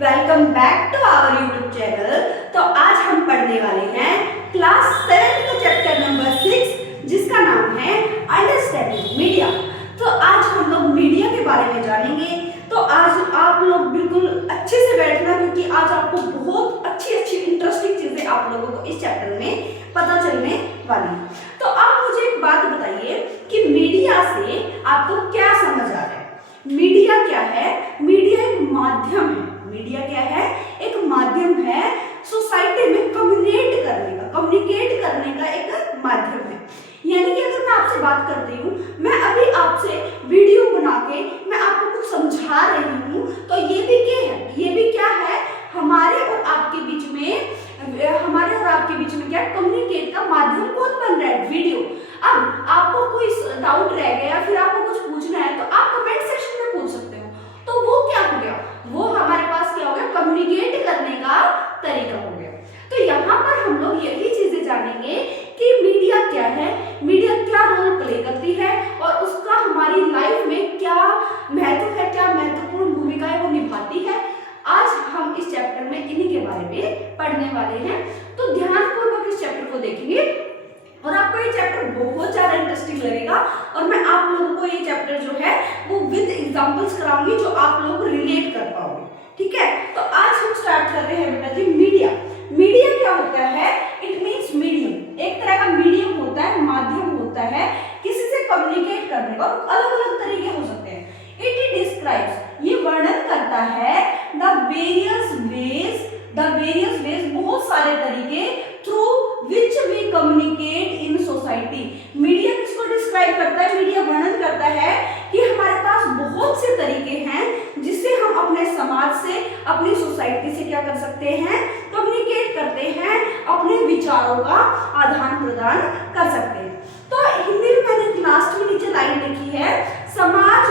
Welcome back to our YouTube channel. तो आज हम पढ़ने वाले हैं क्लास 7 का चैप्टर नंबर 6 जिसका नाम है अंडरस्टैंडिंग मीडिया। तो आज हम लोग मीडिया के बारे में जानेंगे। तो आज आप लोग बिल्कुल अच्छे से बैठना क्योंकि आज आपको बहुत अच्छी इंटरेस्टिंग चीजें आप लोगों को इस चैप्टर में पता चलने वाली है। तो आप मुझे एक बात बताइए कि मीडिया से आपको क्या समझ आ रहा है। मीडिया क्या है? मीडिया एक माध्यम है। मीडिया क्या है? एक माध्यम है सोसाइटी में कम्युनिकेट करने का एक माध्यम है। यानी कि अगर मैं आपसे बात करती हूँ, मैं अभी आपसे वीडियो बना के मैं आपको कुछ समझा रही हूँ, तो ये भी क्या है? हमारे और आपके बीच में क्या कम्युनिकेट का माध्यम कौन बन रहा है? वीडियो। अब आपको कोई डाउट रह गया, फिर आपको कुछ पूछना है, तो आप कमेंट सेक्शन में पूछ सकते हो। तो वो क्या हो गया? वो हमारे पास क्या हो गया? कम्युनिकेट करने का तरीका हो गया। तो यहाँ पर हम लोग यही चीजें जानेंगे कि मीडिया क्या है, मीडिया क्या रोल प्ले करती है और उसका हमारी लाइफ में क्या महत्व है, क्या महत्वपूर्ण भूमिकाएं वो निभाती है। आज हम इस चैप्टर में इन्हीं के बारे में पढ़ने वाले हैं। तो ध्यानपूर्वक इस चैप्टर को देखेंगे और आपको ये चैप्टर बहुत ज्यादा इंटरेस्टिंग लगेगा और मैं आप लोगों को ये चैप्टर जो है वो विद एग्जांपल्स कराऊंगी जो आप लोग रिलेट कर पाओगे। ठीक है, तो आज हम स्टार्ट कर रहे हैं बेटा जी मीडिया। मीडिया क्या होता है? It means medium. एक तरह का मीडियम होता है, माध्यम होता है किसी से कम्युनिकेट करने का। अलग अलग तरीके हो सकते हैं। इट डिस्क्राइब्स, ये वर्णन करता है द वेरियस वेज, बहुत सारे तरीके through which we communicate in society. Media किसको डिस्क्राइब करता है? मीडिया वर्णन करता है कि हमारे पास बहुत से तरीके हैं जिससे हम अपने समाज से, अपनी सोसाइटी से क्या कर सकते हैं? कम्युनिकेट करते हैं, अपने विचारों का आदान प्रदान कर सकते हैं। तो हिंदी में मैंने लास्ट में नीचे लाइन लिखी है, समाज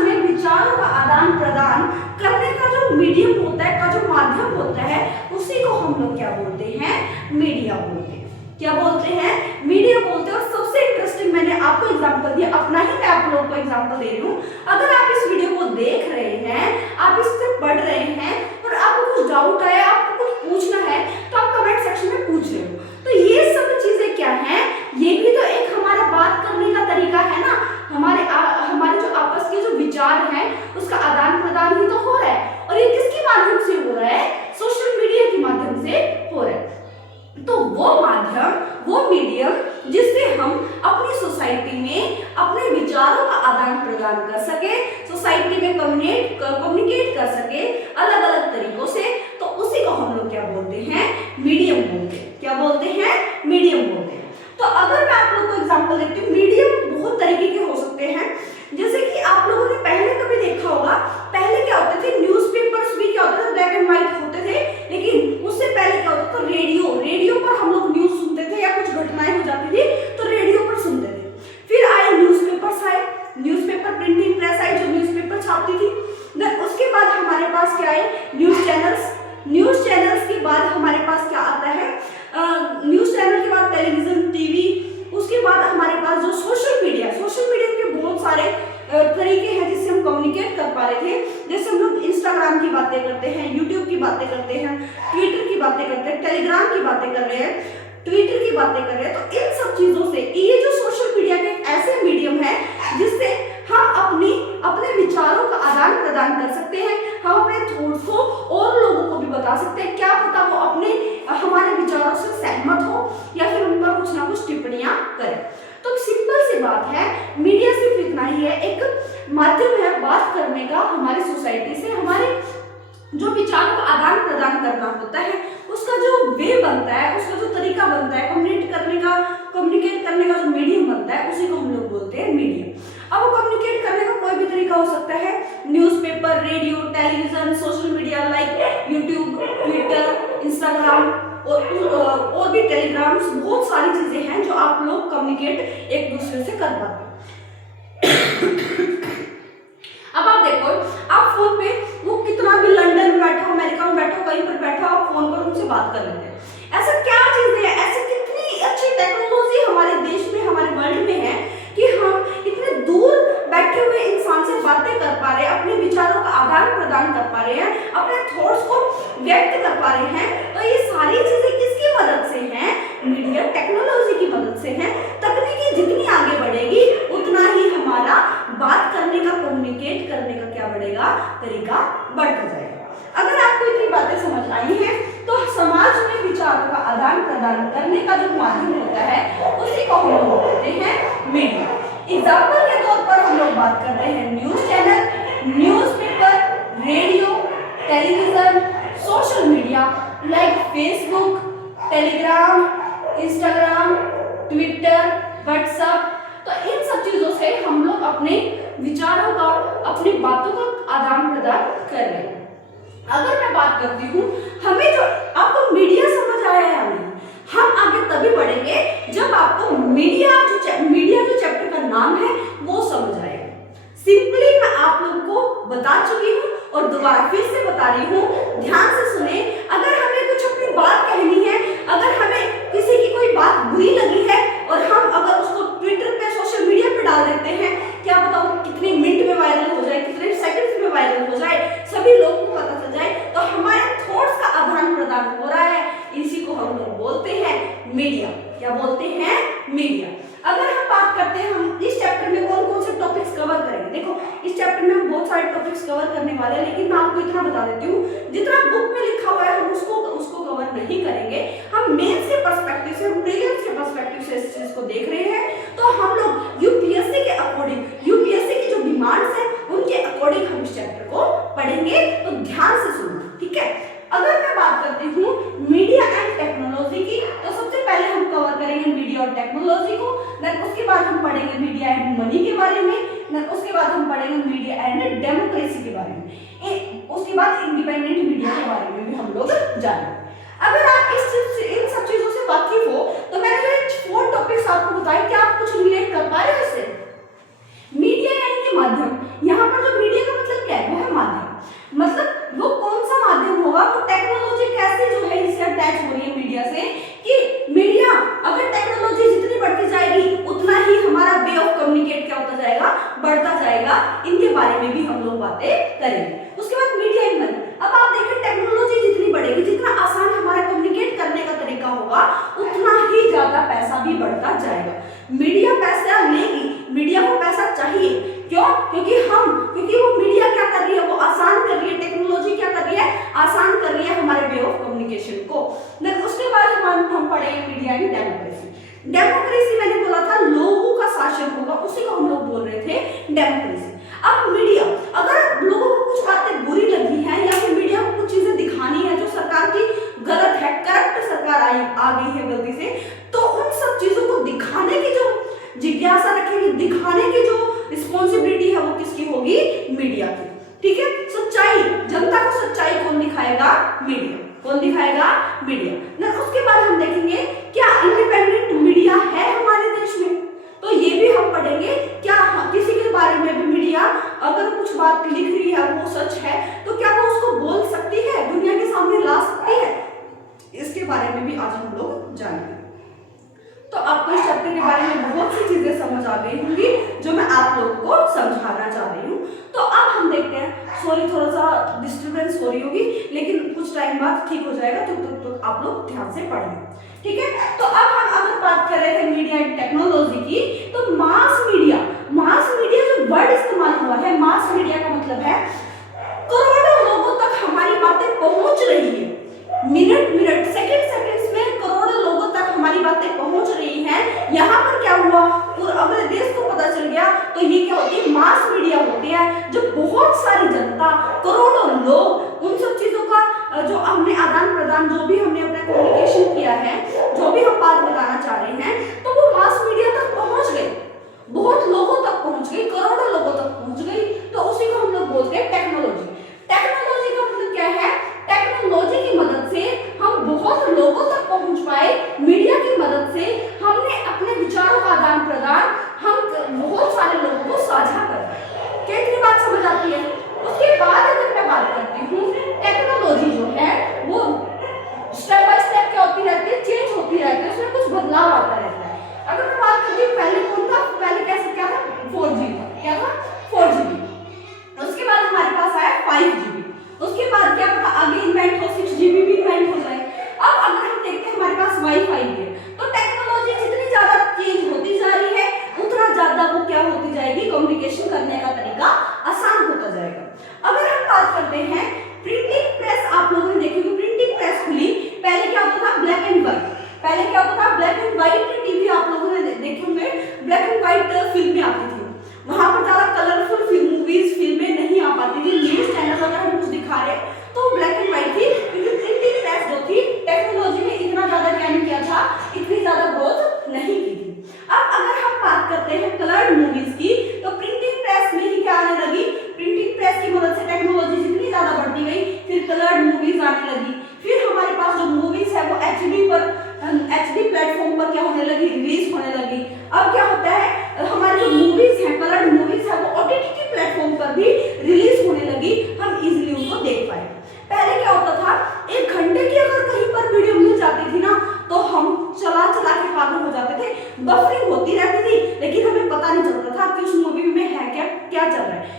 में विचारों का आदान प्रदान करने का जो मीडियम होता है, का जो माध्यम होता है, उसी को हम लोग क्या बोलते हैं? मीडिया बोलते हैं। क्या बोलते हैं? मीडिया बोलते हैं। और सबसे इंटरेस्टिंग मैंने आपको एग्जांपल दिया, अपना ही मैं आप लोगों को एग्जांपल दे रही हूँ। अगर आप इस वीडियो को देख रहे हैं, आप इससे पढ़ रहे हैं और आपको कुछ डाउट आया, आपको कुछ पूछना है, तो आप कमेंट सेक्शन में पूछ रहे हो। तो ये सब चीजें क्या है? ये भी तो एक हमारा बात करने का तरीका है ना। हमारे जो आपस के जो विचार हैं उसका आदान प्रदान ही तो हो रहा है। और ये किसके माध्यम से हो रहा है? सोशल मीडिया के माध्यम से हो रहा है। तो वो माध्यम, वो मीडियम जिससे हम अपनी सोसाइटी में अपने विचारों का आदान प्रदान कर सके, सोसाइटी में कम्युनिकेट कर सके अलग अलग तरीकों से, तो उसी को हम लोग क्या बोलते हैं? मीडियम बोलते हैं। क्या बोलते हैं? मीडियम बोलते हैं। तो अगर मैं आप लोगों को एग्जांपल देती हूँ, मीडियम बहुत तरीके के हो सकते हैं। जैसे कि आप लोगों ने पहले कभी देखा होगा, पहले क्या होते थे? न्यूज़पेपर्स भी क्या होते थे? ब्लैक एंड व्हाइट होते थे। लेकिन उससे पहले क्या होता था? रेडियो पर हम लोग न्यूज सुनते थे या कुछ घटनाएं हो जाती थी तो रेडियो पर सुनते थे। फिर आए न्यूज़पेपर प्रिंटिंग प्रेस आई जो न्यूज़पेपर छापती थी। देन उसके बाद हमारे पास क्या आए? न्यूज चैनल्स के बाद हमारे पास क्या आता है? न्यूज चैनल के बाद टेलीविजन, टीवी। उसके बाद हमारे पास जो सोशल मीडिया के बहुत सारे तरीके हैं जिससे हम कम्युनिकेट कर पा रहे थे। जैसे हम लोग इंस्टाग्राम की बातें करते हैं, यूट्यूब की बातें करते हैं, ट्विटर की बातें करते हैं, टेलीग्राम की बातें कर रहे हैं, ट्विटर की बातें कर रहे हैं। तो इन सब चीजों से ये जो सोशल मीडिया के एक ऐसे मीडियम है जिससे हम अपने विचारों का आदान प्रदान कर सकते हैं। हम अपने थॉट्स को और लोगों को भी बता सकते हैं। क्या पता वो हमारे विचारों से सहमत हो या फिर उन पर कुछ ना कुछ टिप्पणियां करें। तो सिंपल सी बात है, मीडिया सिर्फ इतना ही है, एक माध्यम है बात करने का हमारी सोसाइटी से। हमारे जो विचारों का आदान प्रदान करना होता है उसका जो वे बनता है, उसका जो तरीका बनता है, कम्युनिकेट करने का जो मीडियम बनता है, उसी को हम लोग बोलते हैं मीडियम। अब कम्युनिकेट करने का कोई भी तरीका हो सकता है। Newspaper, radio, television, social media like YouTube, Twitter, Instagram और भी टेलीग्राम्स, बहुत सारी चीजें हैं जो आप लोग कम्युनिकेट एक दूसरे से कर पाते हैं। अब आप देखो, आप फोन पे वो कितना भी लंदन में बैठा हो, अमेरिका में बैठा हो, कहीं पर बैठा हो, फोन पर उनसे बात कर लेते हैं। ऐसा क्या चीजें हैं, ऐसी कितनी अच्छी टेक्नोलॉजी हमारे देश में, हमारे वर्ल्ड में है कि हम इतने दूर बैठे हुए इंसान से बातें कर पा रहे हैं, अपने विचारों का आदान प्रदान कर पा रहे हैं, व्यक्त कर पा रहे हैं। तो ये सारी चीजें किसकी मदद से हैं? मीडिया टेक्नोलॉजी की मदद से हैं। तकनीकी जितनी आगे बढ़ेगी उतना ही हमारा बात करने का, कम्युनिकेट करने का क्या बढ़ेगा, तरीका बढ़ता जाएगा। अगर आपको इतनी बातें समझ आई हैं तो समाज में विचारों का आदान प्रदान करने का जो माध्यम होता है उसी को हम लोग बोलते हैं मीडिया। एग्जाम्पल के तौर पर हम लोग बात करते हैं news channel, newspaper, radio, television, social media like Facebook, Telegram, Instagram, Twitter, WhatsApp. तो इन सब चीजों से हम लोग अपने विचारों का, अपनी बातों का आदान प्रदान कर रहे हैं। अगर मैं बात करती हूँ, हमें जो आपको मीडिया समझ आया है, हम आगे तभी बढ़ेंगे जब आपको मीडिया जो चैप्टर का नाम है वो समझ आएगा। सिंपली मैं आप लोगों को बता चुकी हूँ और दोबारा फिर से बता रही हूँ, ध्यान से सुने। अगर हमें कुछ अपनी बात कहनी है, अगर हमें किसी की कोई बात बुरी लगी है और हम अगर उसको ट्विटर पे, सोशल मीडिया पे डाल देते हैं, क्या पता वो कितने मिनट में वायरल हो जाए, कितने सेकंड्स में वायरल हो जाए, सभी लोगों को पता चल जाए, तो हमारे थॉट्स का आदान प्रदान हो रहा है। इसी को हम लोग बोलते हैं मीडिया। क्या बोलते हैं? मीडिया। अगर हम बात करते हैं, हम इस चैप्टर में कौन कौन से टॉपिक्स कवर करेंगे। देखो, इस चैप्टर में हम बहुत सारे टॉपिक्स कवर करने वाले हैं, लेकिन मैं आपको इतना बता देती हूँ, जितना बुक में लिखा हुआ है हम उसको कवर नहीं करेंगे। हम मेंस के पर्सपेक्टिव से, हम प्रीलिम्स के पर्सपेक्टिव से इस चीज को देख रहे हैं। तो हम लोग यूपीएससी के अकॉर्डिंग, यूपीएससी की जो डिमांड्स है उनके अकॉर्डिंग हम इस चैप्टर को पढ़ेंगे। तो ध्यान से सुनो, ठीक है। अगर मैं बात करती हूँ मीडिया एंड टेक्नोलॉजी की, तो सबसे पहले हम कवर करेंगे मीडिया और टेक्नोलॉजी को। देन उसके बाद हम पढ़ेंगे मीडिया एंड मनी के बारे में। देन उसके बाद हम पढ़ेंगे मीडिया एंड डेमोक्रेसी के बारे में। उसके बाद इंडिपेंडेंट मीडिया के बारे में भी हम लोग जानेंगे। अगर आप इन सब चीजों से वाकिफ हो तो मैंने जो 4 टॉपिक्स आपको बताए, क्या आप कुछ रिलेट कर पा रहे हो इससे? मीडिया यानी कि माध्यम। यहाँ पर जो मीडिया का मतलब क्या है, वो है माध्यम। मतलब वो कौन सा माध्यम होगा, वो टेक्नोलॉजी कैसे जो है इससे अटैच हो रही है मीडिया से, कि मीडिया अगर टेक्नोलॉजी जितनी बढ़ती जाएगी उतना ही हमारा वे ऑफ कम्युनिकेट क्या होता जाएगा, बढ़ता जाएगा। इनके बारे में भी हम लोग बातें करेंगे। उसके बाद मीडिया एंड मनी। अब आप देखिए, टेक्नोलॉजी जितनी बढ़ेगी, जितना आसान हमारा कम्युनिकेट करने का तरीका होगा, उतना ही ज्यादा पैसा भी बढ़ता जाएगा। मीडिया पैसा लेगी, मीडिया को पैसा चाहिए। क्यों? क्योंकि वो मीडिया क्या कर रही है, वो आसान कर रही है। टेक्नोलॉजी क्या कर रही है, आसान कर रही है हमारे वे ऑफ कम्युनिकेशन को। देन उसके बाद हम पढ़ेंगे मीडिया एंड डेमोक्रेसी। डेमोक्रेसी मैंने बोला था लोगों का शासन होगा, उसी को हम लोग बोल रहे थे डेमोक्रेसी। अब मीडिया, अगर लोगों को कुछ बातें बुरी लगी है या फिर मीडिया को कुछ चीजें दिखानी है जो सरकार की गलत है, करप्ट सरकार आ गई है गलती से, तो उन सब चीजों को दिखाने की जो जिज्ञासा रखेगी, दिखाने की जो रिस्पॉन्सिबिलिटी है वो किसकी होगी? मीडिया की। ठीक है। सच्चाई, जनता को सच्चाई कौन दिखाएगा? मीडिया। कौन दिखाएगा? मीडिया। ना उसके बाद हम देखेंगे क्या इंडिपेंडेंट मीडिया है हमारे देश में, तो ये भी हम पढ़ेंगे। क्या किसी के बारे में भी मीडिया अगर कुछ बात लिख रही है वो सच है, तो क्या वो उसको बोल सकती है, दुनिया के सामने ला सकती है? इसके बारे में भी आज हम लोग जानेंगे। तो आपको इस चैप्टर के बारे में बहुत सी चीजें समझ आ गई होंगी जो मैं आप लोगों को समझाना चाह रही हूँ। तो अब हम देखते हैं, सॉरी थोड़ा सा डिस्टर्बेंस हो रही होगी, लेकिन कुछ टाइम बाद ठीक हो जाएगा, तो आप लोग ध्यान से पढ़ेंगे। ठीक है। तो अब हम अगर बात कर रहे थे मीडिया एंड टेक्नोलॉजी की, तो मास मीडिया जो वर्ड इस्तेमाल हुआ है, मास मीडिया का मतलब है करोड़ों लोगों तक हमारी बातें पहुंच रही है। मिनट सेकंड्स में करोड़ों लोगों तक हमारी बातें पहुंच रही हैं। यहाँ पर क्या हुआ, पूरे अगर देश को पता चल गया, तो ये क्या होती है? मास मीडिया होती है, जो बहुत सारी जनता, करोड़ों लोग, उन सब चीजों का जो हमने आदान प्रदान, जो भी हमने अपना कम्युनिकेशन किया है, जो भी हम बात बताना चाह रहे हैं, तो वो मास मीडिया तक पहुंच गई, बहुत लोगों तक पहुंच गई, करोड़ों लोगों तक पहुंच गई। तो उसी को हम लोग बोलते हैं टेक्नोलॉजी। टेक्नोलॉजी का मतलब क्या है? टेक्नोलॉजी की मदद से हम बहुत लोगों तक पहुंच पाए। मीडिया की मदद से हमने अपने विचारों का आदान प्रदान हम बहुत सारे लोगों को साझा कर पाए। कितनी बात समझ आती है? उसके बाद अगर मैं बात करती हूँ, टेक्नोलॉजी जो है वो स्टेप बाय स्टेप क्या होती रहती है, चेंज होती रहती है, उसमें कुछ बदलाव आता रहता है।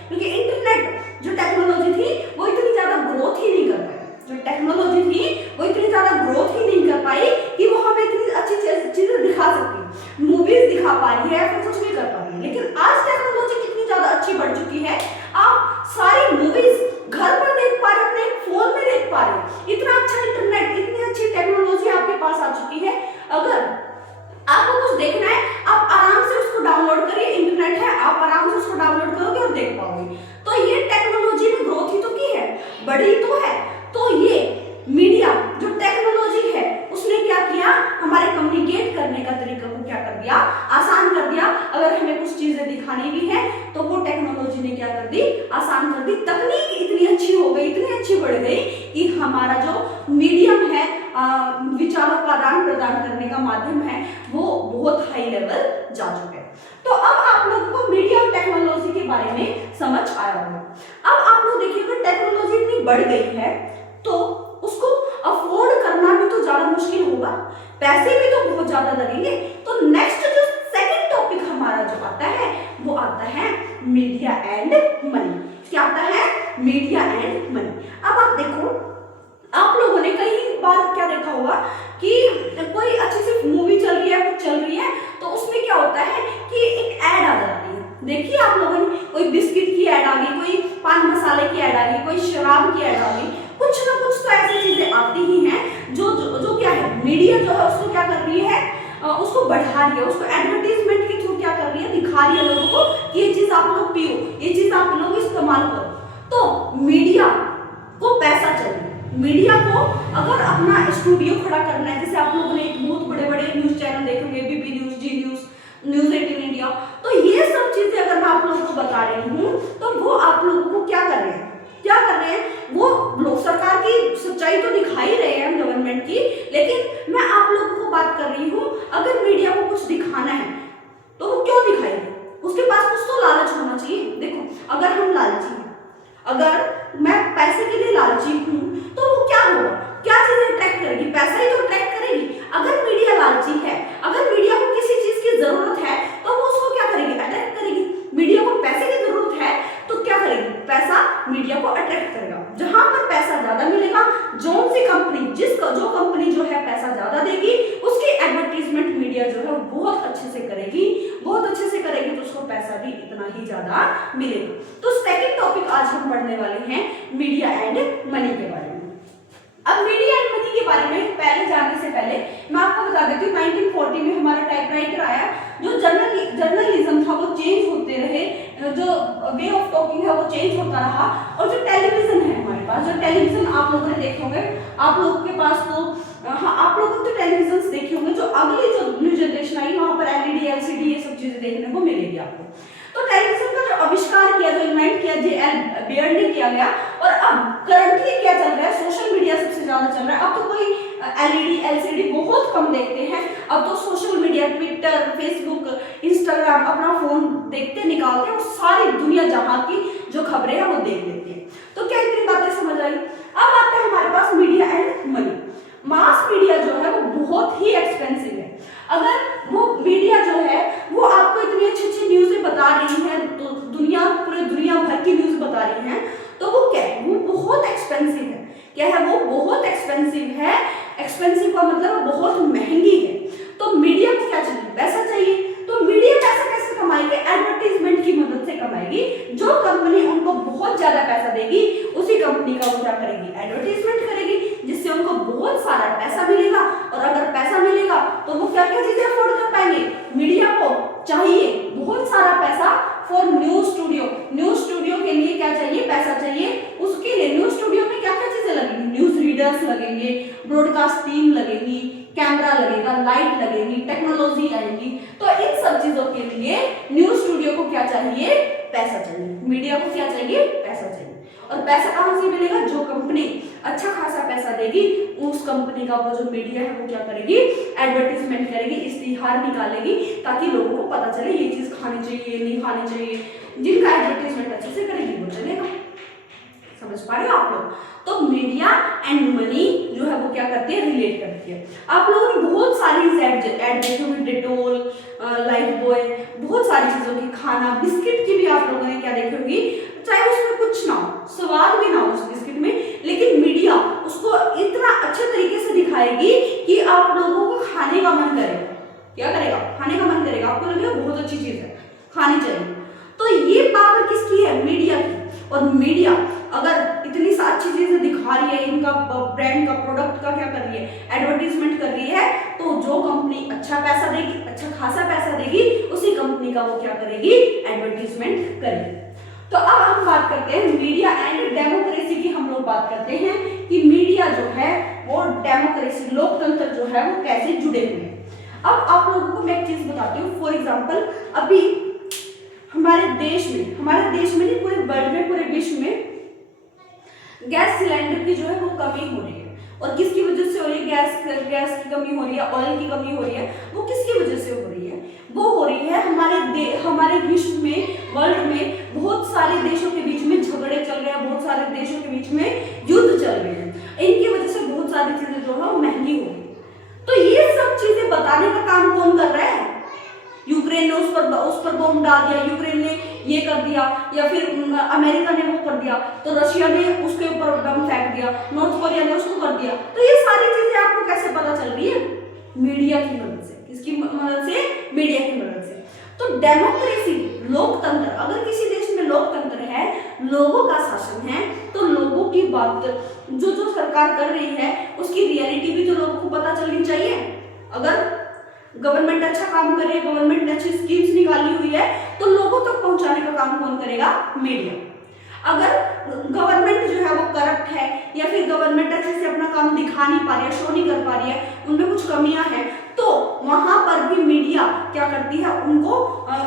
क्योंकि इंटरनेट जो टेक्नोलॉजी थी वो इतनी ज्यादा ग्रोथ ही नहीं कर पाई, जो टेक्नोलॉजी थी वो इतनी ज्यादा ग्रोथ ही नहीं कर पाई कि वो हमें इतनी अच्छी चीजें दिखा सकती, मूवीज दिखा पा रही है, फिर कुछ भी कर पा रही है। लेकिन आज टेक्नोलॉजी कितनी ज्यादा अच्छी बढ़ चुकी है, आप सारी मूवीज घर पर देख पा रहे, अपने फोन में देख पा रहे, इतना अच्छा इंटरनेट, इतनी अच्छी टेक्नोलॉजी आपके पास आ चुकी है। अगर आपको कुछ देखना है, आप आराम से उसको डाउनलोड करिए, इंटरनेट है, आप आराम से उसको डाउनलोड करोगे और देख पाओगे। तो ये टेक्नोलॉजी ने ग्रोथ ही तो की है, बढ़ी तो है। तो ये मीडिया जो टेक्नोलॉजी है उसने क्या किया, हमारे कम्युनिकेट करने का तरीका को क्या कर दिया, आसान कर दिया। अगर हमें कुछ चीजें दिखानी भी है तो वो टेक्नोलॉजी ने क्या कर दी, आसान कर दी। तकनीक इतनी अच्छी हो गई, इतनी अच्छी बढ़ गई कि हमारा जो मीडियम है, विचारों का आदान प्रदान करने का माध्यम है, वो बहुत हाई लेवल जा चुके हैं। तो अब आप लोगों को मीडिया और टेक्नोलॉजी के बारे में समझ आया होगा। अब आप लोग देखिए, टेक्नोलॉजी इतनी बढ़ गई है तो उसको अफोर्ड करना भी तो ज्यादा मुश्किल होगा, पैसे भी तो बहुत ज्यादा लगेंगे। तो नेक्स्ट जो सेकंड टॉपिक हमारा जो आता है वो आता है मीडिया एंड मनी। क्या आता है, मीडिया एंड मनी। अब आप देखो, आप लोगों ने कई बार क्या देखा होगा कि कोई अच्छी सी मूवी चल रही है, कुछ चल रही है, तो उसमें क्या होता है कि एक ऐड आ जाती है। देखिए आप लोगों ने, कोई बिस्किट की ऐड आ गई, कोई पान मसाले की ऐड आ गई, कोई शराब की ऐड आ गई, कुछ ना कुछ तो ऐसी चीजें आती ही हैं जो क्या है, मीडिया जो है उसको क्या कर रही है, उसको बढ़ा रही है, उसको एडवर्टीजमेंट के थ्रू क्या कर रही है, दिखा रही है लोगों को कि ये चीज आप लोग पियो, ये चीज आप लोग इस्तेमाल करो। तो मीडिया को पैसा चाहिए, मीडिया को अगर अपना स्टूडियो खड़ा करना है, जैसे आप लोगों ने एक बहुत बड़े बड़े न्यूज चैनल देखे होंगे, एबीपी न्यूज, जी न्यूज, न्यूज 18 इंडिया, तो ये सब चीजें अगर मैं आप लोगों को बता रही हूँ तो वो आप लोगों को क्या कर रहे हैं, क्या कर रहे हैं, वो लोग सरकार की सच्चाई तो दिखा ही रहे हैं गवर्नमेंट की, लेकिन मैं आप लोगों को बात कर रही हूँ, अगर मीडिया को कुछ दिखाना है तो वो क्यों दिखाएगी, उसके पास कुछ तो लालच होना चाहिए। देखो, अगर हम लालची हैं, अगर मैं पैसे के लिए लालची हूँ तो वो क्या होगा, क्या चीजें अट्रैक्ट करेगी, पैसा ही तो अट्रैक्ट करेगी। अगर मीडिया लालची है, अगर मीडिया को किसी चीज की जरूरत है तो वो उसको क्या करेगी, अट्रैक्ट करेगी। मीडिया को पैसे की जरूरत है तो क्या करेगी, पैसा मीडिया को अट्रैक्ट करेगा। जहां पर पैसा ज्यादा मिलेगा, जो सी कंपनी जो कंपनी जो है पैसा ज्यादा देगी, उसकी एडवर्टीजमेंट मीडिया जो है बहुत अच्छे से करेगी, बहुत अच्छे से करेगी, तो उसको पैसा भी इतना ही ज्यादा मिलेगा। तो सेकंड टॉपिक आज हम पढ़ने वाले हैं मीडिया एंड मनी के बारे में। अब मीडिया एंड मनी के बारे में पहले जानने से पहले मैं आपको बता देती हूँ, 1940 में हमारा टाइपराइटर आया, जो जर्नलिज्म था वो चेंज होते रहे, जो वे ऑफ टॉकिंग है वो चेंज होता रहा, और जो टेलीविजन है हमारे पास, जो टेलीविजन आप लोगों ने देखे होंगे, आप लोगों के पास तो हाँ, आप लोगों ने तो टेलीविजन देखे होंगे, जो अगली जो न्यू जनरेशन आई वहां पर एलईडी, एलसीडी ये सब चीजें देखने को मिलेगी आपको। तो टेलीविजन का जो आविष्कार किया, जो इन्वेंट किया, जे.एल. बेयर ने किया गया, और अब करंटली क्या चल रहा है, सोशल मीडिया सबसे ज्यादा चल रहा है। अब तो कोई एलईडी, एलसीडी बहुत कम देखते हैं, अब तो social media, Twitter, Facebook, Instagram, अपना फोन देखते निकालते हैं, और सारी दुनिया जहां की जो खबरें हैं वो देख लेते हैं। तो क्या इतनी बातें समझ आई। अब आते हैं हमारे पास media and money. Mass media जो है वो बहुत ही एक्सपेंसिव है। अगर वो मीडिया जो है वो आपको इतनी अच्छी अच्छी न्यूज़ें बता रही है, तो पूरे दुनिया भर की न्यूज़ बता रही है, तो वो क्या है, वो बहुत एक्सपेंसिव है। क्या है, वो बहुत एक्सपेंसिव है। एक्सपेंसिव का मतलब बहुत महंगी है। तो मीडिया को क्या चाहिए, पैसा चाहिए। तो मीडिया पैसा कैसे कमाएगी, एडवर्टीजमेंट की मदद से कमाएगी। जो कंपनी उनको बहुत ज्यादा पैसा देगी, उसी कंपनी का वो क्या करेगी, एडवर्टीजमेंट करेगी, जिससे उनको बहुत सारा पैसा मिलेगा। और अगर पैसा मिलेगा तो वो क्या क्या चीजें अफोर्ड कर पाएंगे, मीडिया को चाहिए बहुत सारा पैसा for news studio. News studio के लिए क्या चाहिए, पैसा चाहिए। उसके लिए न्यूज स्टूडियो में क्या क्या चीजें लगेंगी, न्यूज रीडर्स लगेंगे, ब्रॉडकास्ट टीम लगेगी, कैमरा लगेगा, लाइट लगेगी, टेक्नोलॉजी आएगी। तो इन सब चीजों के लिए न्यूज स्टूडियो को क्या चाहिए, पैसा चाहिए। मीडिया को क्या चाहिए, पैसा चाहिए। और पैसा कहां से मिलेगा, जो कंपनी अच्छा खासा पैसा देगी, उस कंपनी का वो जो मीडिया है वो क्या करेगी, एडवर्टीजमेंट करेगी, इश्तिहार निकालेगी, ताकि लोगों को पता चले ये चीज खानी चाहिए, ये नहीं खानी चाहिए। जिनका एडवर्टीजमेंट अच्छे से करेगी वो चलेगा। समझ पा रहे हो आप लोग। तो मीडिया एंड मनी जो है वो क्या करती है, रिलेट करती है। आप लोगों ने बहुत सारी ऐड देखे होंगे, डेटोल, लाइफ बॉय, बहुत सारी चीजों की, खाना, बिस्किट की भी आप लोगों ने क्या देखी होगी, और मीडिया अगर इतनी अच्छी चीजें दिखा रही है, इनका ब्रांड का प्रोडक्ट का क्या कर रही है, एडवर्टीजमेंट कर रही है, तो जो कंपनी अच्छा पैसा देगी, अच्छा खासा पैसा देगी, उसी कंपनी का वो क्या करेगी, एडवर्टीजमेंट करेगी। तो अब हम बात करते हैं मीडिया एंड डेमोक्रेसी की। हम लोग बात करते हैं कि मीडिया जो है वो डेमोक्रेसी, लोकतंत्र जो है वो कैसे जुड़े हुए हैं। अब आप लोगों को मैं एक चीज बताती हूँ। फॉर एग्जाम्पल, अभी हमारे देश में नहीं, पूरे वर्ल्ड में, पूरे विश्व में गैस सिलेंडर की जो है वो कमी हो रही है। और किसकी वजह से हो रही है? गैस की कमी हो रही है, ऑयल की कमी हो रही है। वो किसकी वजह से हो रही है? वो हो रही है हमारे विश्व में, वर्ल्ड में बहुत सारे देशों के बीच में झगड़े चल रहे हैं, बहुत सारे देशों के बीच में युद्ध चल रहे हैं। इनकी वजह से बहुत सारी चीजें जो है वो महंगी हो रही है। तो ये सब चीजें बताने का काम कौन कर रहा है? यूक्रेन ने उस पर बम डाल दिया, यूक्रेन ने ये कर दिया, या फिर अमेरिका ने वो कर दिया, तो रशिया ने उसके ऊपर बम फेंक दिया, नॉर्थ कोरिया ने उसको कर दिया। तो ये सारी चीजें आपको कैसे पता चल रही है? मीडिया की मदद से। किसकी मदद से? मीडिया की मदद से। तो डेमोक्रेसी, लोकतंत्र, अगर किसी देश में लोकतंत्र है, लोगों का शासन है, तो लोगों की बात जो सरकार कर रही है उसकी रियलिटी भी तो लोगों को पता चलनी चाहिए। अगर गवर्नमेंट अच्छा काम कर रही है, गवर्नमेंट ने अच्छी स्कीम्स निकाली हुई है, तो लोगों तक पहुंचाने का काम कौन करेगा? मीडिया। अगर गवर्नमेंट जो है वो करप्ट है, या फिर गवर्नमेंट अच्छे से अपना काम दिखा नहीं पा रही है, शो नहीं कर पा रही है, उनमें कुछ कमियां हैं, तो वहां पर भी मीडिया क्या करती है? उनको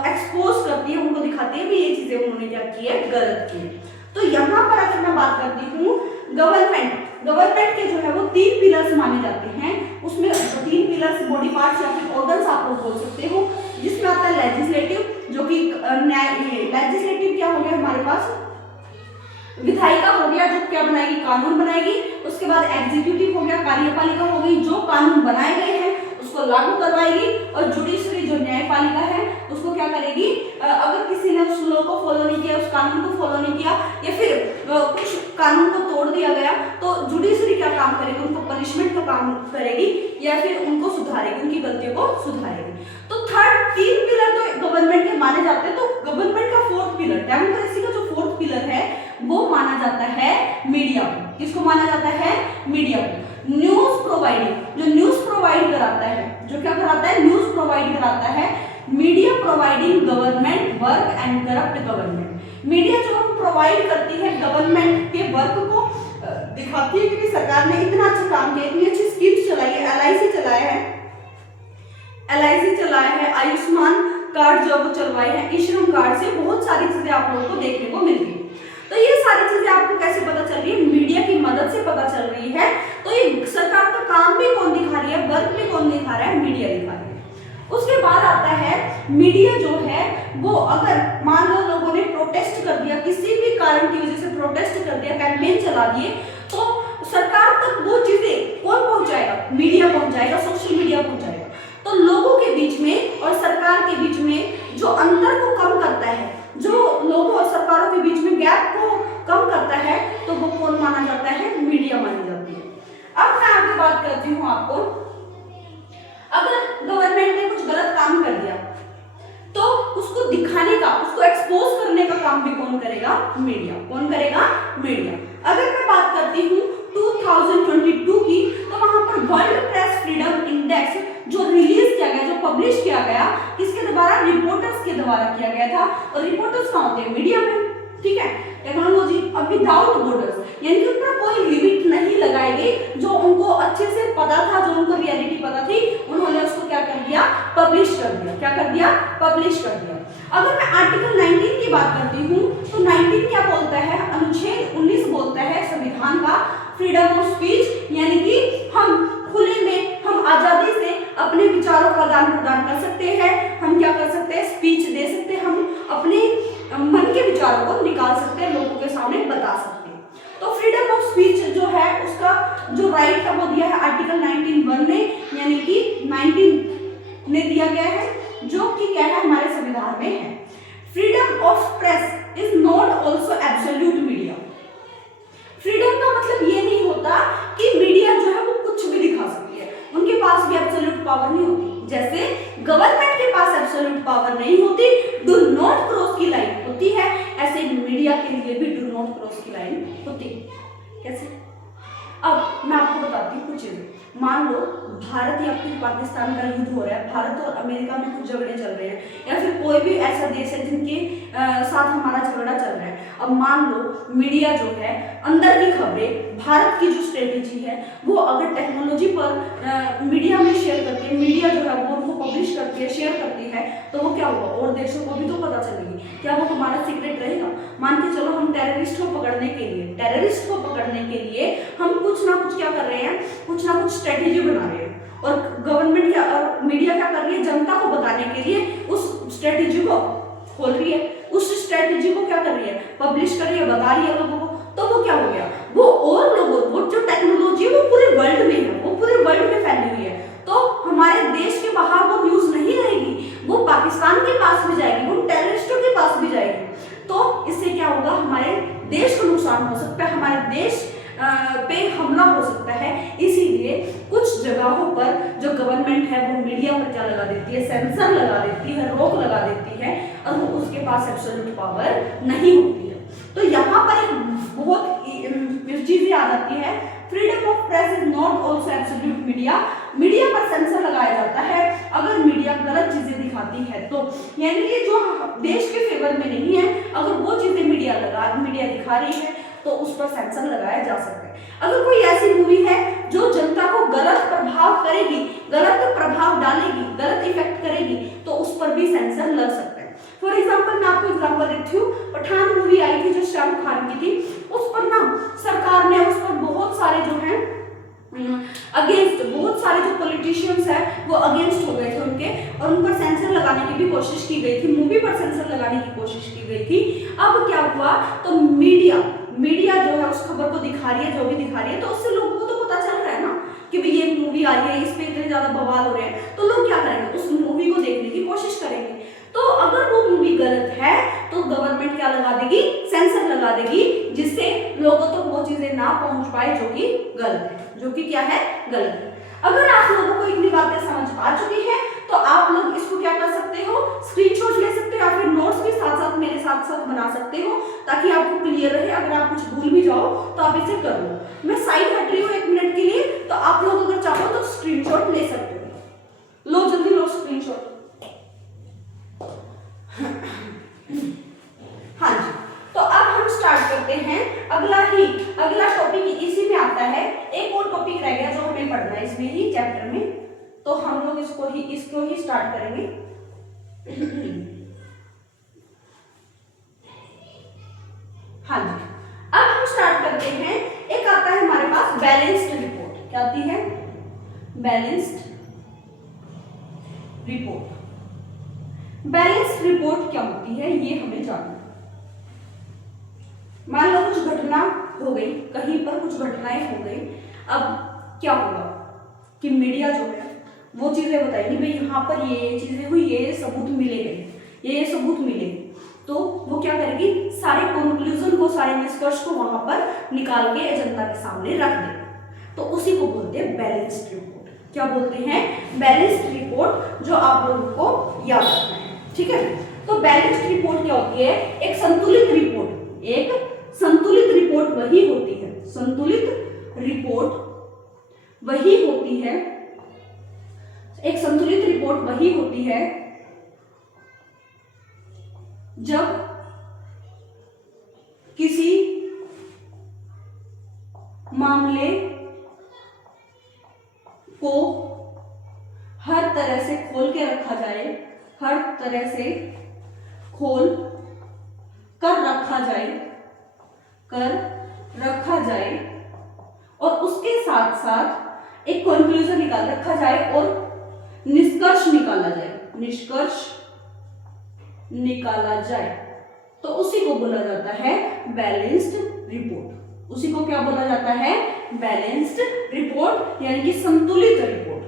एक्सपोज करती है, उनको दिखाती है कि ये चीजें उन्होंने क्या की है, गलत की है। तो यहाँ पर अगर मैं बात करती हूँ गवर्नमेंट के जो है वो 3 पिलर्स माने जाते हैं। उसमें 3 पिलर्स, बॉडी पार्ट्स या फिर ऑर्गन्स आप लोग बोल सकते हो, जिसमें आता है लेजिस्लेटिव, जो कि न्याय, लेजिस्लेटिव क्या हो गया हमारे पास? विधायिका हो गया, जो क्या बनाएगी? कानून बनाएगी। उसके बाद एग्जीक्यूटिव हो गया, कार्यपालिका हो गई, जो कानून बनाए गए हैं उसको लागू करवाएगी। और जुडिशरी, जो न्यायपालिका है, उसको क्या करेगी? अगर किसी ने उस लॉ को फॉलो नहीं किया, उस कानून को फॉलो नहीं किया, या फिर कुछ कानून को तोड़ दिया गया, तो जुडिशरी क्या काम करेगी? उनको पनिशमेंट का काम करेगी, या फिर उनको सुधारेगी, उनकी गलतियों को सुधारेगी। तो 3 पिलर तो गवर्नमेंट के माने जाते हैं। तो गवर्नमेंट का 4th पिलर, डेमोक्रेसी का जो 4th पिलर है, वो माना जाता है मीडिया को। किसको माना जाता है? मीडिया को। न्यूज प्रोवाइडिंग, जो न्यूज प्रोवाइड कराता है, जो क्या कराता है? न्यूज प्रोवाइड कराता है। Media providing government work and corrupt government. Media जो प्रोवाइड करती है गवर्नमेंट के वर्क को, दिखाती है कि सरकार ने इतना अच्छा काम किया, इतनी अच्छी स्कीम्स चलाई है, LIC चलाया है, आयुष्मान कार्ड जो वो चलवाए हैं, ई-श्रम कार्ड से बहुत सारी चीजें आप लोगों को देखने को मिलती है। तो ये सारी चीजें आपको कैसे पता चल रही है? मीडिया की मदद से पता चल रही है। तो ये सरकार का काम भी कौन दिखा रही है, वर्क भी कौन दिखा रहा है? मीडिया दिखा रही है। उसके बाद आता है मीडिया जो है वो, अगर मान लो लोगों ने प्रोटेस्ट कर दिया, किसी भी कारण की वजह से प्रोटेस्ट कर दिया, कैंपेन चला दिए, तो सरकार तक वो चीजें कौन पहुंचाएगा? मीडिया पहुंचाएगा, सोशल मीडिया पहुंचाएगा। तो लोगों के बीच में और सरकार के बीच में जो अंतर को कम करता है, जो लोगों और सरकारों के बीच में गैप को कम करता है, तो वो कौन माना जाता है? मीडिया मानी जाती है। अब मैं आगे बात करती हूँ आपको, अगर गवर्नमेंट ने कुछ गलत काम कर दिया, तो उसको दिखाने का, उसको एक्सपोज करने का काम भी कौन करेगा? मीडिया। कौन करेगा? मीडिया। अगर मैं बात करती हूँ 2022 की, तो वहां पर वर्ल्ड प्रेस फ्रीडम इंडेक्स जो रिलीज किया गया, जो पब्लिश किया गया, किसके द्वारा? रिपोर्टर्स के द्वारा किया गया था। और रिपोर्टर्स कहाँ होते हैं? मीडिया में। ठीक है, टेक्नोलॉजी अब विदाउट बॉर्डर्स, यानी कि उन पर कोई लिमिट नहीं लगाई गई। जो उनको अच्छे से पता था, जो उनको रियलिटी पता थी, उन्होंने उसको क्या कर दिया? पब्लिश कर दिया। क्या कर दिया? पब्लिश कर दिया। अगर मैं आर्टिकल 19 की बात करती हूँ, तो 19 क्या बोलता है? अनुच्छेद 19 बोलता है संविधान का फ्रीडम ऑफ स्पीच, यानी कि हम खुले में, हम आजादी से अपने विचारों का आदान प्रदान कर सकते हैं। हम क्या कर सकते हैं? स्पीच दे सकते हैं, हम अपने मन के विचारों को निकाल सकते हैं, लोगों के सामने बता सकते हैं। तो फ्रीडम ऑफ स्पीच जो है, उसका जो राइट है वो दिया है आर्टिकल 19(1) ने, यानी कि 19 ने दिया गया है, जो कि क्या है? हमारे संविधान में है। Freedom of press is not also absolute media. Freedom का मतलब ये नहीं होता कि मीडिया जो है वो कुछ भी दिखा सकती है, उनके पास भी एब्सोल्यूट पावर नहीं होती। जैसे गवर्नमेंट के पास एब्सोल्यूट पावर नहीं होती, डू नॉट क्रॉस की लाइन होती है, ऐसे मीडिया मीडिया के लिए भी डू नॉट क्रॉस की लाइन होती है। कैसे? अब मैं आपको बताती हूँ कुछ चीजें। मान लो भारत या फिर पाकिस्तान का युद्ध हो रहा है, भारत और अमेरिका में कुछ झगड़े चल रहे हैं, या फिर कोई भी ऐसा देश है जिनके साथ हमारा झगड़ा चल रहा है। अब मान लो मीडिया जो है अंदर की खबरें, भारत की जो स्ट्रेटेजी है वो अगर टेक्नोलॉजी पर मीडिया में शेयर करती है, मीडिया जो है वो उनको पब्लिश करती है, शेयर करती है, तो वो क्या होगा, और देशों को भी तो पता चलेगी। क्या वो हमारा सीक्रेट रहेगा? मान के चलो हम टेररिस्ट को पकड़ने के लिए हम कुछ ना कुछ क्या कर रहे हैं, कुछ ना कुछ स्ट्रेटेजी बना रहे हैं, और गवर्नमेंट क्या और मीडिया क्या कर रही है, जनता को बताने के लिए उस स्ट्रेटेजी को खोल रही है, उस स्ट्रेटेजी को क्या कर रही है, पब्लिश कर रही है, बता रही है लोगों को। तो वो क्या हो गया, वो और लोगों, वो जो टेक्नोलॉजी वो पूरे वर्ल्ड में है, वो पूरे वर्ल्ड में फैली हुई है। तो हमारे देश के बाहर वो न्यूज नहीं रहेगी, वो पाकिस्तान के पास भी जाएगी, वो टेररिस्टों के पास भी जाएगी। तो इससे क्या होगा, हमारे देश को नुकसान हो सकता है, हमारे देश पे हमला हो सकता है। इसीलिए कुछ जगहों पर जो गवर्नमेंट है वो मीडिया पर क्या लगा देती है, सेंसर लगा देती है, रोक लगा देती है, और वो उसके पास एब्सोल्यूट पावर नहीं होती है। तो यहाँ पर एक बहुत चीज याद आती है, freedom of press is not also absolute media. Media पर सेंसर लगाया जाता है अगर मीडिया गलत चीजें दिखाती है तो, यानी कि जो देश के फेवर में नहीं है, अगर वो चीजें मीडिया दिखा रही है तो उस पर सेंसर लगाया जा सकता है। अगर कोई ऐसी मूवी है जो जनता को गलत प्रभाव करेगी, गलत प्रभाव डालेगी, गलत इफेक्ट करेगी, तो उस पर भी सेंसर लग सकता है। फॉर एग्जाम्पल मैं आपको एग्जाम्पल देती हूँ, पठान मूवी आई थी जो शाहरुख खान की थी, उस पर ना सरकार ने उस पर बहुत सारे जो है अगेंस्ट, बहुत सारे जो पॉलिटिशियंस है वो अगेंस्ट हो गए थे उनके, और उन पर सेंसर लगाने की भी कोशिश की गई थी, मूवी पर सेंसर लगाने की कोशिश की गई थी। अब क्या हुआ, तो मीडिया जो है उस खबर को दिखा रही है, जो भी दिखा रही है, तो उससे लोगों को तो पता चल रहा है ना कि भाई ये मूवी आ रही है, इस पे इतने ज्यादा बवाल हो रहे हैं, तो लोग क्या करेंगे, उस मूवी को देखने की कोशिश करेंगे। तो अगर वो मूवी गलत है तो गवर्नमेंट क्या लगा देगी, सेंसर लगा देगी, जिससे लोगों तक वो चीजें ना पहुंच पाए जो कि गलत है, जो कि क्या है, गलत है। अगर आप लोगों को इतनी बातें समझ आ चुकी है तो आप लोग इसको क्या कर सकते हो, स्क्रीनशॉट ले सकते हो, या फिर नोट्स भी साथ साथ मेरे साथ बना सकते हो, ताकि आपको क्लियर रहे। अगर आप कुछ भूल भी जाओ तो आप इसे कर लो। मैं साइड हट रही हूँ 1 मिनट के लिए, तो आप लोग अगर चाहो तो स्क्रीनशॉट ले सकते हो। लो जल्दी लो स्क्रीनशॉट। हाँ जी, तो अब हम स्टार्ट करते हैं। अगला टॉपिक इसी में आता है। एक और टॉपिक रह गया जो हमें पढ़ना है इसमें ही चैप्टर में, तो हम लोग इसको ही स्टार्ट करेंगे। हाँ जी, अब हम स्टार्ट करते हैं। एक आता है हमारे पास बैलेंस्ड रिपोर्ट। क्या आती है, बैलेंस्ड रिपोर्ट। बैलेंस्ड रिपोर्ट क्या होती है ये हमें जानना। मान लो कुछ घटना हो गई, कहीं पर कुछ घटनाएं हो गई, अब क्या होगा कि मीडिया जो है वो चीजें बताएगी, भाई यहाँ पर ये चीजें हुई, ये सबूत मिलेंगे, ये सबूत मिले, तो वो क्या करेगी, सारे कंक्लूजन को, सारे निष्कर्ष को वहां पर निकाल के जनता के सामने रख देगा। तो उसी को बोलते हैं बैलेंस्ड रिपोर्ट। क्या बोलते हैं, बैलेंस्ड रिपोर्ट, जो आप लोगों को याद रखना है। ठीक है, तो बैलेंस्ड रिपोर्ट क्या होती है, एक संतुलित रिपोर्ट। एक संतुलित रिपोर्ट वही होती है, संतुलित रिपोर्ट वही होती है, एक संतुलित रिपोर्ट वही होती है जब किसी मामले को हर तरह से खोल के रखा जाए, हर तरह से खोल कर रखा जाए और उसके साथ साथ एक कंक्लूजन निकाल रखा जाए और निष्कर्ष निकाला जाए, तो उसी को बोला जाता है बैलेंस्ड रिपोर्ट। उसी को क्या बोला जाता है, बैलेंस्ड रिपोर्ट, यानी कि संतुलित रिपोर्ट।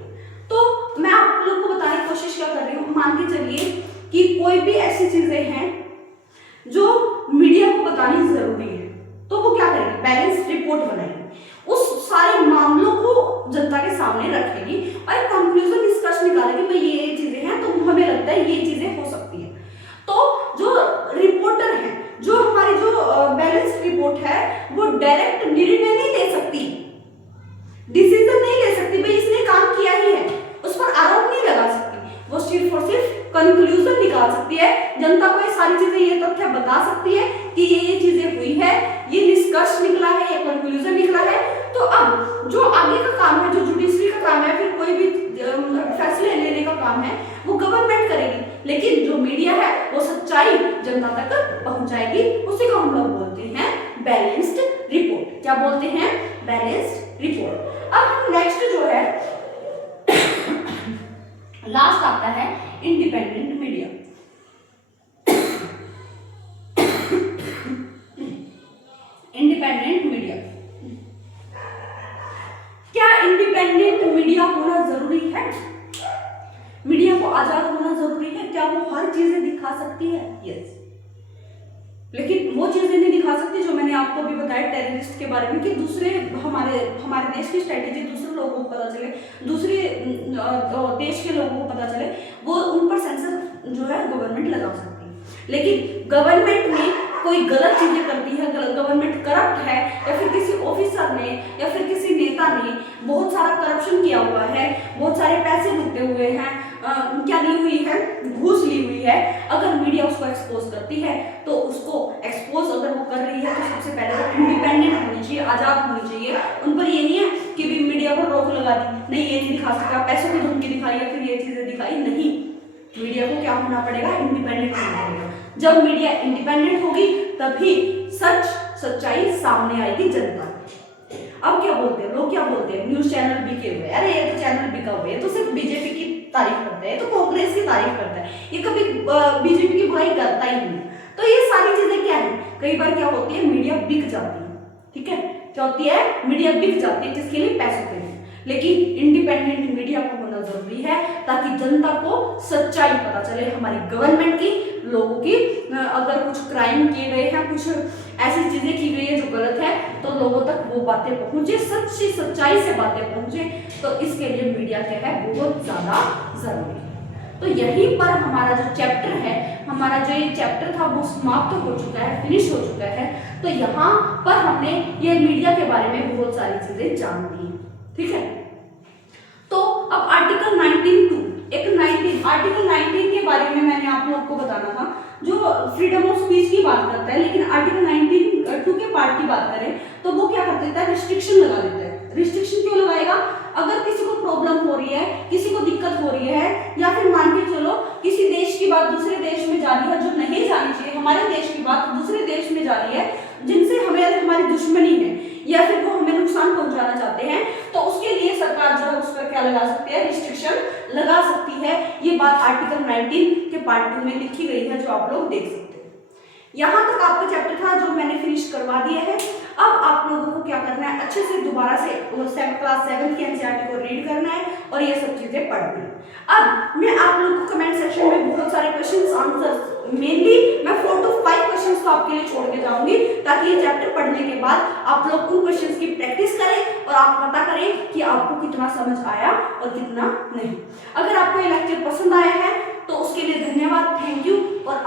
तो मैं आप लोग को बताने की कोशिश क्या कर रही हूँ, मान के चलिए कि कोई भी ऐसी चीजें हैं जो मीडिया को बतानी जरूरी है, तो वो क्या करेगी, बैलेंस्ड रिपोर्ट बनाएगी, उस सारे मामलों को जनता के सामने रखेगी और एक कंक्लूजन निष्कर्ष निकालेगी, भाई ये चीजें हैं तो हमें लगता है ये चीजें हो सकती है। तो जो रिपोर्टर हैं, जो हमारे जो बैलेंस्ड रिपोर्ट है वो डायरेक्ट निर्णय नहीं ले सकती, डिसीजन नहीं ले सकती, भाई इसने काम किया ही है, उस पर आरोप नहीं लगा सकती। वो सिर्फ और सिर्फ कंक्लूजन निकाल सकती है, जनता को ये सारी चीजें, ये तथ्य बता सकती है कि ये चीजें हुई है, ये निष्कर्ष निकला है, ये कंक्लूजन निकला है। तो अब जो आगे का काम है, जो जुडिशरी का काम है, फिर कोई भी फैसले लेने का काम है, वो गवर्नमेंट करेगी, लेकिन जो मीडिया है वो सच्चाई जनता तक पहुंचाएगी। उसी को हम लोग बोलते हैं बैलेंस्ड रिपोर्ट। क्या बोलते हैं? Balanced report. अब हम नेक्स्ट जो है लास्ट आता है इंडिपेंडेंट मीडिया। इंडिपेंडेंट मीडिया, क्या इंडिपेंडेंट मीडिया होना जरूरी है? मीडिया को आजाद होना जरूरी है? क्या वो हर चीजें दिखा सकती है? यस, लेकिन वो चीजें नहीं दिखा सकती जो मैंने आपको भी बताया टेररिस्ट के बारे में, कि दूसरे हमारे देश की स्ट्रेटेजी दूसरे लोगों को पता चले, दूसरे देश के लोगों को पता चले, वो उन पर सेंसर जो है गवर्नमेंट लगा सकती है। लेकिन गवर्नमेंट ने कोई गलत चीजें करती है, गवर्नमेंट करप्ट है, या फिर किसी ऑफिसर ने या फिर किसी नेता ने बहुत सारा करप्शन किया हुआ है, बहुत सारे पैसे लुटे हुए हैं, क्या ली हुई है, घूस ली हुई है, अगर मीडिया उसको एक्सपोज करती है तो उसको एक्सपोज अगर वो कर रही है तो सबसे पहले तो इंडिपेंडेंट होनी चाहिए, आजाद होनी चाहिए। उन पर ये नहीं है कि भी मीडिया पर रोक लगा दी, नहीं ये नहीं दिखा सकता, पैसों की धमकी दिखाई या फिर ये चीजें दिखाई, नहीं। मीडिया को क्या होना पड़ेगा? इंडिपेंडेंट होना पड़ेगा। जब मीडिया इंडिपेंडेंट होगी तभी सच्चाई सामने आएगी जनता। अब क्या बोलते हैं लोग, क्या बोलते हैं न्यूज चैनल बिके हुए, अरे ये तो चैनल बिका हुआ है, तो सिर्फ बीजेपी की तारीफ करता है, तो कांग्रेस की तारीफ करता है, ये कभी बीजेपी की बुराई करता ही नहीं। तो ये सारी चीजें क्या है, कई बार क्या होती है, मीडिया बिक जाती है, ठीक है, क्या होती है, मीडिया बिक जाती है, किसके लिए? पैसों के लिए। लेकिन इंडिपेंडेंट मीडिया को होना जरूरी है ताकि जनता को सच्चाई पता चले हमारी गवर्नमेंट की, लोगों की। अगर कुछ क्राइम किए गए हैं, कुछ ऐसी चीजें की गई है जो गलत है, तो लोगों तक वो बातें पहुंचे, सच्चाई से बातें पहुंचे, तो इसके लिए मीडिया क्या है, बहुत ज्यादा जरूरी है। तो यहीं पर हमारा जो चैप्टर है, हमारा जो ये चैप्टर था वो समाप्त हो चुका है, फिनिश हो चुका है। तो यहाँ पर हमने ये मीडिया के बारे में बहुत सारी चीजें जान ली, ठीक है। तो अब आर्टिकल 19(2) आर्टिकल 19 के बारे में मैंने आप लोग को बताना था, जो फ्रीडम ऑफ स्पीच की बात करता है। लेकिन आर्टिकल 19(2) के पार्ट की बात करें तो वो क्या कर देता है, रिस्ट्रिक्शन लगा देता है। रिस्ट्रिक्शन क्यों लगाएगा? अगर किसी को प्रॉब्लम हो रही है, किसी को दिक्कत हो रही है, या फिर मान के चलो किसी देश की बात दूसरे देश में जा रही है जो नहीं जानी चाहिए, हमारे देश की बात दूसरे देश में जा रही है जिनसे हमारी दुश्मनी है, या फिर वो हमें नुकसान पहुंचाना चाहते हैं, तो उसके लिए सरकार जो है उस पर क्या लगा सकती है, रिस्ट्रिक्शन लगा सकती है। ये बात आर्टिकल 19 के पार्ट 2 में लिखी गई है, जो आप लोग देख सकते हैं। यहाँ तक आपका चैप्टर था जो मैंने फिनिश करवा दिया है। अब आप लोगों को क्या करना है, अच्छे से दोबारा से क्लास 7 की एनसीईआरटी को रीड करना है और ये सब चीजें पढ़नी है। अब मैं आप लोगों को कमेंट सेक्शन में बहुत सारे क्वेश्चंस आंसर्स, मेनली मैं 4 to 5 क्वेश्चंस को आपके लिए छोड़ के जाऊंगी, ताकि ये चैप्टर पढ़ने के बाद आप लोग उन क्वेश्चंस की प्रैक्टिस करें और आप पता करें कि आपको कितना समझ आया और कितना नहीं। अगर आपको ये लेक्चर पसंद आया है तो उसके लिए धन्यवाद, थैंक यू। और